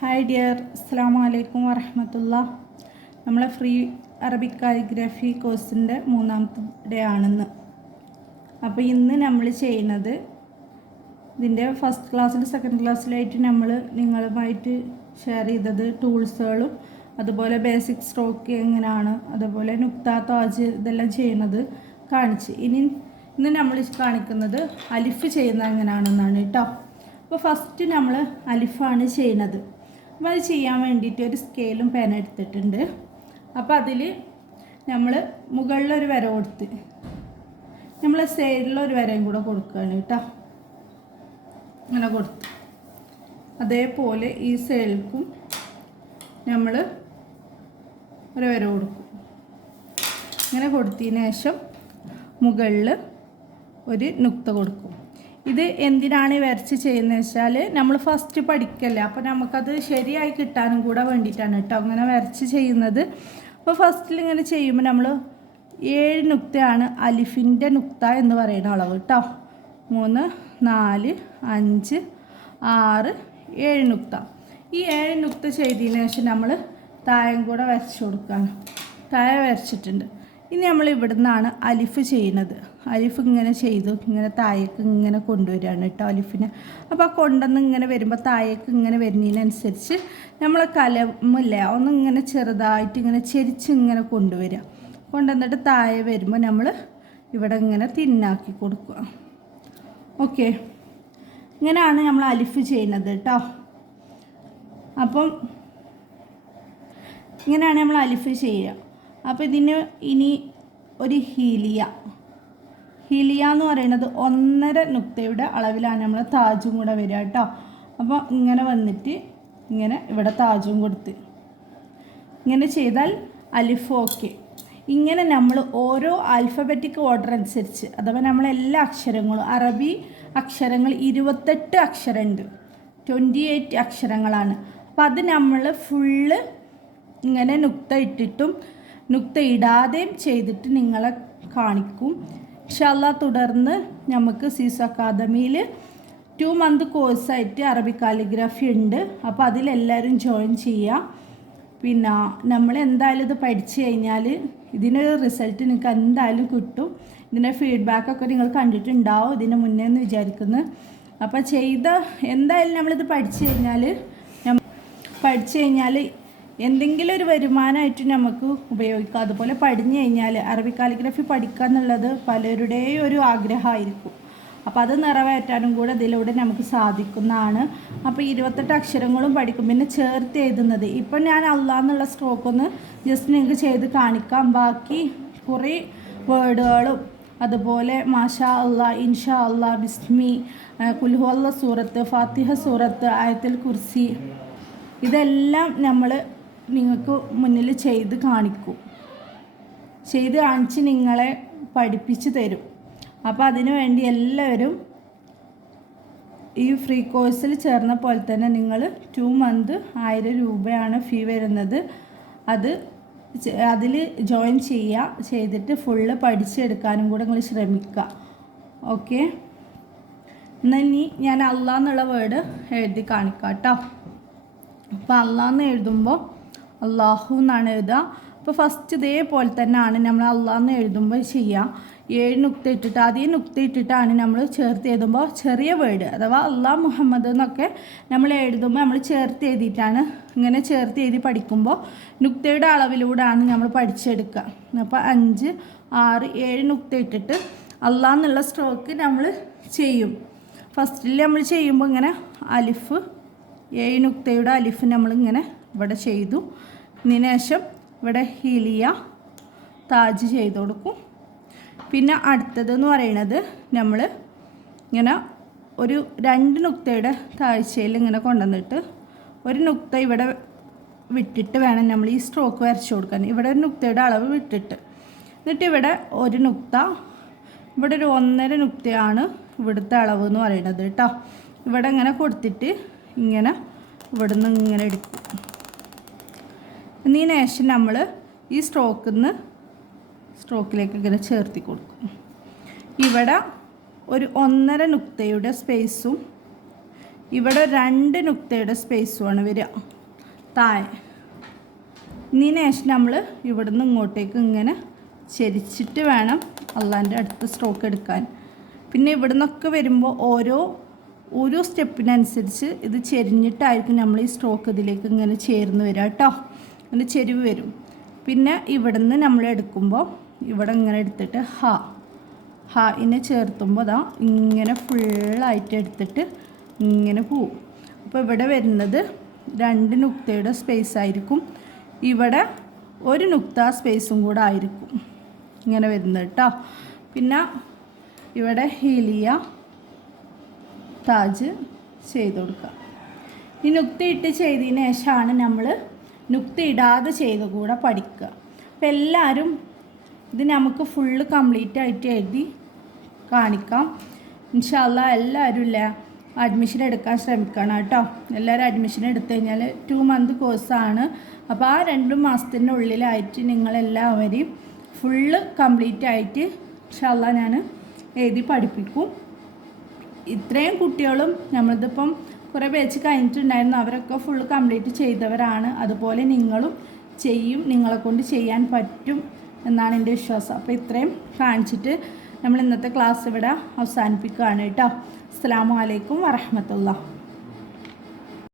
Hi dear, അസ്സലാമു അലൈക്കും വറഹ്മത്തുള്ളാ. നമ്മളെ ഫ്രീ അറബിക് കാലിഗ്രാഫി കോഴ്സിൻ്റെ മൂന്നാമത്തെ ഡേ ആണെന്ന്. അപ്പോൾ ഇന്ന് നമ്മൾ ചെയ്യുന്നത് ഇതിൻ്റെ ഫസ്റ്റ് ക്ലാസ്സിലും സെക്കൻഡ് ക്ലാസ്സിലായിട്ട് നമ്മൾ നിങ്ങളുമായിട്ട് ഷെയർ ചെയ്തത് ടൂൾസുകളും അതുപോലെ ബേസിക് സ്ട്രോക്ക് എങ്ങനെയാണ്, അതുപോലെ നുക്ത താജ് ഇതെല്ലാം ചെയ്യുന്നത് കാണിച്ച്. ഇന്ന് നമ്മൾ കാണിക്കുന്നത് അലിഫ് ചെയ്യുന്നത് എങ്ങനെയാണെന്നാണ് കേട്ടോ. അപ്പോൾ ഫസ്റ്റ് നമ്മൾ അലിഫാണ് ചെയ്യുന്നത്. അപ്പോൾ അത് ചെയ്യാൻ വേണ്ടിയിട്ട് ഒരു സ്കെയിലും പേന എടുത്തിട്ടുണ്ട്. അപ്പോൾ അതിൽ നമ്മൾ മുകളിലൊരു വര കൊടുത്ത് നമ്മൾ സൈഡിലൊരു വരയും കൂടെ കൊടുക്കുകയാണ് കേട്ടോ. ഇങ്ങനെ കൊടുത്ത് അതേപോലെ ഈ സൈഡിൽക്കും നമ്മൾ ഒരു വര കൊടുക്കും. ഇങ്ങനെ കൊടുത്തതിന് ശേഷം മുകളിൽ ഒരു നുക്ത കൊടുക്കും. ഇത് എന്തിനാണ് വരച്ച് ചെയ്യുന്നത് വെച്ചാൽ നമ്മൾ ഫസ്റ്റ് പഠിക്കല്ലേ, അപ്പോൾ നമുക്കത് ശരിയായി കിട്ടാനും കൂടെ വേണ്ടിയിട്ടാണ് കേട്ടോ അങ്ങനെ വരച്ച് ചെയ്യുന്നത്. അപ്പോൾ ഫസ്റ്റിൽ ഇങ്ങനെ ചെയ്യുമ്പോൾ നമ്മൾ 7 നുക്തയാണ് അലിഫിൻ്റെ നുക്ത എന്ന് പറയുന്ന അളവ് കേട്ടോ. 3, 4, 5, 6, 7 നുക്ത. ഈ 7 നുക്ത ചെയ്തതിന് ശേഷം നമ്മൾ താഴെ കൂടെ വരച്ച് കൊടുക്കുകയാണ്. താഴെ വരച്ചിട്ടുണ്ട്. ഇനി നമ്മൾ ഇവിടെ നിന്നാണ് അലിഫ് ചെയ്യുന്നത്. അലിഫ് ഇങ്ങനെ ചെയ്തു ഇങ്ങനെ താഴേക്ക് ഇങ്ങനെ കൊണ്ടുവരികയാണ് കേട്ടോ അലിഫിനെ. അപ്പോൾ ആ കൊണ്ടുവന്ന് ഇങ്ങനെ വരുമ്പോൾ താഴേക്ക് ഇങ്ങനെ വരുന്നതിനനുസരിച്ച് നമ്മൾ കലമില്ലേ ഒന്ന് ഇങ്ങനെ ചെറുതായിട്ട് ഇങ്ങനെ ചെരിച്ച് ഇങ്ങനെ കൊണ്ടുവരിക. കൊണ്ടുവന്നിട്ട് താഴെ വരുമ്പോൾ നമ്മൾ ഇവിടെ ഇങ്ങനെ തിന്നാക്കി കൊടുക്കുക. ഓക്കെ, ഇങ്ങനെയാണ് നമ്മൾ അലിഫ് ചെയ്യുന്നത് കേട്ടോ. അപ്പം ഇങ്ങനെയാണ് നമ്മൾ അലിഫ് ചെയ്യുക. അപ്പോൾ ഇതിന് ഇനി ഒരു ഹീലിയ എന്ന് പറയുന്നത് 1.5 നുക്തയുടെ അളവിലാണ് നമ്മൾ താജും കൂടെ വരിക കേട്ടോ. അപ്പോൾ ഇങ്ങനെ വന്നിട്ട് ഇങ്ങനെ ഇവിടെ താജും കൊടുത്ത് ഇങ്ങനെ ചെയ്താൽ അലിഫ് ഓക്കെ. ഇങ്ങനെ നമ്മൾ ഓരോ ആൽഫബറ്റിക് ഓർഡർ അനുസരിച്ച് അഥവാ നമ്മളെല്ലാ അക്ഷരങ്ങളും അറബി അക്ഷരങ്ങൾ 28 അക്ഷരമുണ്ട്, 28 അക്ഷരങ്ങളാണ്. അപ്പോൾ അത് നമ്മൾ ഫുള്ള് ഇങ്ങനെ നുക്ത ഇട്ടിട്ടും നുക്ത ഇടാതെയും ചെയ്തിട്ട് നിങ്ങളെ കാണിക്കും ഇൻഷാ അല്ലാഹ്. തുടർന്ന് നമുക്ക് സീസ് അക്കാദമിയിൽ 2 മന്ത് കോഴ്സായിട്ട് അറബിക് കാലിഗ്രാഫി ഉണ്ട്. അപ്പോൾ അതിലെല്ലാവരും ജോയിൻ ചെയ്യുക. പിന്നെ നമ്മൾ എന്തായാലും ഇത് പഠിച്ചു കഴിഞ്ഞാൽ ഇതിനൊരു റിസൾട്ട് നിങ്ങൾക്ക് എന്തായാലും കിട്ടും. ഇതിൻ്റെ ഫീഡ്ബാക്കൊക്കെ നിങ്ങൾ കണ്ടിട്ടുണ്ടാവും ഇതിന് മുന്നേ എന്ന് വിചാരിക്കുന്നു. അപ്പോൾ എന്തായാലും നമ്മളിത് പഠിച്ചു കഴിഞ്ഞാൽ എന്തെങ്കിലും ഒരു വരുമാനമായിട്ട് നമുക്ക് ഉപയോഗിക്കാം. അതുപോലെ പഠിച്ചു കഴിഞ്ഞാൽ അറബിക് കാലിഗ്രാഫി പഠിക്കുക എന്നുള്ളത് പലരുടെയും ഒരു ആഗ്രഹമായിരിക്കും. അപ്പോൾ അത് നിറവേറ്റാനും കൂടെ ഇതിലൂടെ നമുക്ക് സാധിക്കുന്നതാണ്. അപ്പോൾ 28 അക്ഷരങ്ങളും പഠിക്കും. പിന്നെ ചേർത്ത് എഴുതുന്നത് ഇപ്പം ഞാൻ അള്ളാഹ് എന്നുള്ള സ്ട്രോക്കൊന്ന് ജസ്റ്റ് നിങ്ങൾക്ക് ചെയ്ത് കാണിക്കാം. ബാക്കി കുറേ വേർഡുകളും അതുപോലെ മാഷാ അള്ളാ, ഇൻഷാ അള്ളാ, ബിസ്മി, കുൽഹു അല്ലാ സൂറത്ത്, ഫാത്തിഹ സൂറത്ത്, ആയത്തുൽ കുർസി ഇതെല്ലാം നമ്മൾ നിങ്ങൾക്ക് മുന്നിൽ ചെയ്ത് കാണിക്കും. ചെയ്ത് കാണിച്ച് നിങ്ങളെ പഠിപ്പിച്ച് തരും. അപ്പോൾ അതിനു വേണ്ടി എല്ലാവരും ഈ ഫ്രീ കോഴ്സിൽ ചേർന്ന പോലെ തന്നെ നിങ്ങൾ 2 മന്ത് 1000 രൂപയാണ് ഫീ വരുന്നത്. അതിൽ ജോയിൻ ചെയ്തിട്ട് ഫുള്ള് പഠിച്ചെടുക്കാനും കൂടെ നിങ്ങൾ ശ്രമിക്കുക. ഓക്കെ, എന്നാൽ ഇനി ഞാൻ അള്ളാഹ് എന്നുള്ള വേർഡ് എഴുതി കാണിക്കാം കേട്ടോ. അപ്പോൾ അള്ളാഹ് എന്ന് എഴുതുമ്പോൾ അള്ളാഹു എന്നാണ് എഴുതുക. അപ്പോൾ ഫസ്റ്റ് ഇതേപോലെ തന്നെയാണ് നമ്മൾ അള്ളാഹ് എന്ന് എഴുതുമ്പോൾ ചെയ്യുക. 7 നുക്ത ഇട്ടിട്ട് ആദ്യം നുക്ത ഇട്ടിട്ടാണ് നമ്മൾ ചേർത്ത് എഴുതുമ്പോൾ ചെറിയ വേർഡ് അഥവാ അള്ളാഹ് മുഹമ്മദ് എന്നൊക്കെ നമ്മൾ എഴുതുമ്പോൾ നമ്മൾ ചേർത്ത് എഴുതിയിട്ടാണ്. ഇങ്ങനെ ചേർത്ത് എഴുതി പഠിക്കുമ്പോൾ നുക്തയുടെ അളവിലൂടെയാണ് നമ്മൾ പഠിച്ചെടുക്കുക. അപ്പോൾ 5, 6, 7 നുക്ത ഇട്ടിട്ട് അള്ളാഹ് എന്നുള്ള സ്ട്രോക്ക് നമ്മൾ ചെയ്യും. ഫസ്റ്റിൽ നമ്മൾ ചെയ്യുമ്പോൾ ഇങ്ങനെ അലിഫ് 7 നുക്തയുടെ അലിഫ് നമ്മളിങ്ങനെ ഇവിടെ ചെയ്തു. ഇതിന് ശേഷം ഇവിടെ ഹീലിയ താജ് ചെയ്ത് കൊടുക്കും. പിന്നെ അടുത്തതെന്ന് പറയുന്നത് നമ്മൾ ഇങ്ങനെ ഒരു 2 നുക്തയുടെ താഴ്ചയിൽ ഇങ്ങനെ കൊണ്ടുവന്നിട്ട് ഒരു നുക്ത ഇവിടെ വിട്ടിട്ട് വേണം നമ്മൾ ഈ സ്ട്രോക്ക് വരച്ചു കൊടുക്കാൻ. ഇവിടെ ഒരു നുക്തയുടെ അളവ് വിട്ടിട്ട് എന്നിട്ട് ഇവിടെ ഒരു നുക്ത, ഇവിടെ ഒരു 1.5 നുക്തയാണ് ഇവിടുത്തെ അളവ് എന്ന് പറയുന്നത് കേട്ടോ. ഇവിടെ ഇങ്ങനെ കൊടുത്തിട്ട് ഇങ്ങനെ ഇവിടുന്ന് ഇങ്ങനെ എടുക്കും. ഇതിന് ശേഷം നമ്മൾ ഈ സ്ട്രോക്കിലേക്ക് ഇങ്ങനെ ചേർത്തി കൊടുക്കും. ഇവിടെ ഒരു 1.5 നുക്തയുടെ സ്പേസും ഇവിടെ 2 നുക്തയുടെ സ്പേസുമാണ് വരിക താഴെ. ഇതിന് ശേഷം നമ്മൾ ഇവിടുന്ന് ഇങ്ങോട്ടേക്ക് ഇങ്ങനെ ചരിച്ചിട്ട് വേണം അള്ളാൻ്റെ അടുത്ത സ്ട്രോക്ക് എടുക്കാൻ. പിന്നെ ഇവിടുന്നൊക്കെ വരുമ്പോൾ ഓരോ സ്റ്റെപ്പിനനുസരിച്ച് ഇത് ചെരിഞ്ഞിട്ടായിരിക്കും നമ്മൾ ഈ സ്ട്രോക്ക് ഇതിലേക്ക് ഇങ്ങനെ ചേർന്ന് വരിക കേട്ടോ. അങ്ങനെ ചെരിവ് വരും. പിന്നെ ഇവിടുന്ന് നമ്മൾ എടുക്കുമ്പോൾ ഇവിടെ ഇങ്ങനെ എടുത്തിട്ട് ഹായിനെ ചേർത്തുമ്പോൾ അതാ ഇങ്ങനെ ഫുള്ളായിട്ട് എടുത്തിട്ട് ഇങ്ങനെ പോവും. അപ്പോൾ ഇവിടെ വരുന്നത് 2 നുക്തയുടെ സ്പേസ് ആയിരിക്കും. ഇവിടെ 1 നുക്ത സ്പേസും കൂടെ ആയിരിക്കും ഇങ്ങനെ വരുന്നത് കേട്ടോ. പിന്നെ ഇവിടെ ഹീലിയ താജ് ചെയ്ത് കൊടുക്കുക. ഈ നുക്ത ഇട്ട് ചെയ്തതിന് ശേഷമാണ് നമ്മൾ നുക്ത ഇടാതെ ചെയ്ത് കൂടെ പഠിക്കുക. അപ്പോൾ എല്ലാവരും ഇത് നമുക്ക് ഫുള്ള് കംപ്ലീറ്റ് ആയിട്ട് എഴുതി കാണിക്കാം. ഇൻഷാ അല്ലാഹ് എല്ലാവരും ഇല്ല അഡ്മിഷൻ എടുക്കാൻ ശ്രമിക്കണം കേട്ടോ. എല്ലാവരും അഡ്മിഷൻ എടുത്തു കഴിഞ്ഞാൽ 2 മന്ത് കോഴ്സാണ്. അപ്പോൾ ആ 2 മാസത്തിൻ്റെ ഉള്ളിലായിട്ട് നിങ്ങളെല്ലാവരെയും ഫുള്ള് കംപ്ലീറ്റ് ആയിട്ട് ഇൻഷാ അല്ലാഹ് ഞാൻ എഴുതി പഠിപ്പിക്കും. ഇത്രയും കുട്ടികളും നമ്മളിതിപ്പം കുറേ ബാച്ച് കഴിഞ്ഞിട്ടുണ്ടായിരുന്നു, അവരൊക്കെ ഫുള്ള് കംപ്ലീറ്റ് ചെയ്തവരാണ്. അതുപോലെ നിങ്ങളും ചെയ്യും, നിങ്ങളെക്കൊണ്ട് ചെയ്യാൻ പറ്റും എന്നാണ് എൻ്റെ വിശ്വാസം. അപ്പോൾ ഇത്രയും കാണിച്ചിട്ട് നമ്മൾ ഇന്നത്തെ ക്ലാസ് ഇവിടെ അവസാനിപ്പിക്കുകയാണ് കേട്ടോ. അസ്സലാമു അലൈക്കും വറഹ്മത്തുള്ളാഹി.